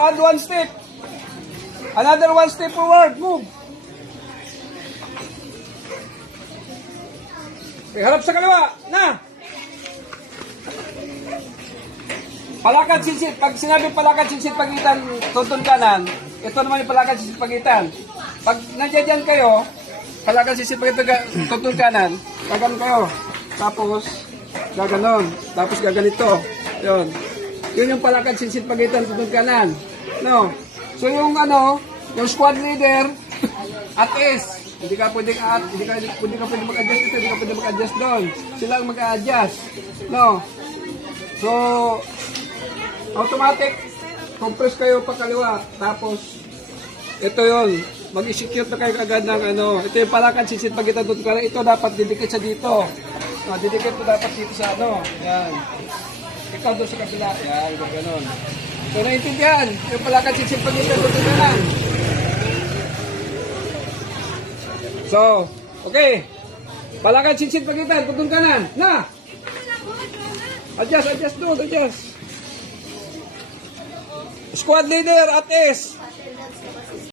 add one step. Another one step forward. Move. Okay, harap sa kaliwa. Na. Palakad sisit. Pag sinabi palakad sisit pagitan, tuntun kanan. Ito naman yung palakad sisit pagitan. Pag nandiyan kayo, palakad sisit pagitan, tuntun kanan. Gaganon kayo. Tapos, gaganon. Tapos gaganito. Yun. Yun yung palakad sisit pagitan, tuntun kanan. No. So yung yung squad leader, at is. Hindi ka pwedeng mag-adjust dito, hindi ka pwedeng mag-adjust doon. Sila ang mag-adjust. No. So, automatic, compress kayo pa kaliwa. Tapos, ito yon, mag-execute na kayo agad ng ito yung palakad, sisit pagitan doon. Ito dapat didikit sa dito. Didikit mo dapat dito sa yan. Ikaw doon sa kapila. Yan, gano'n. So, naintindihan. Yung palakad, sisit pagitan doon ka lang. So, okay. Palakad, sisit pagitan, tutong kanan. Na! Adjust doon, adjust. Squad leader at S.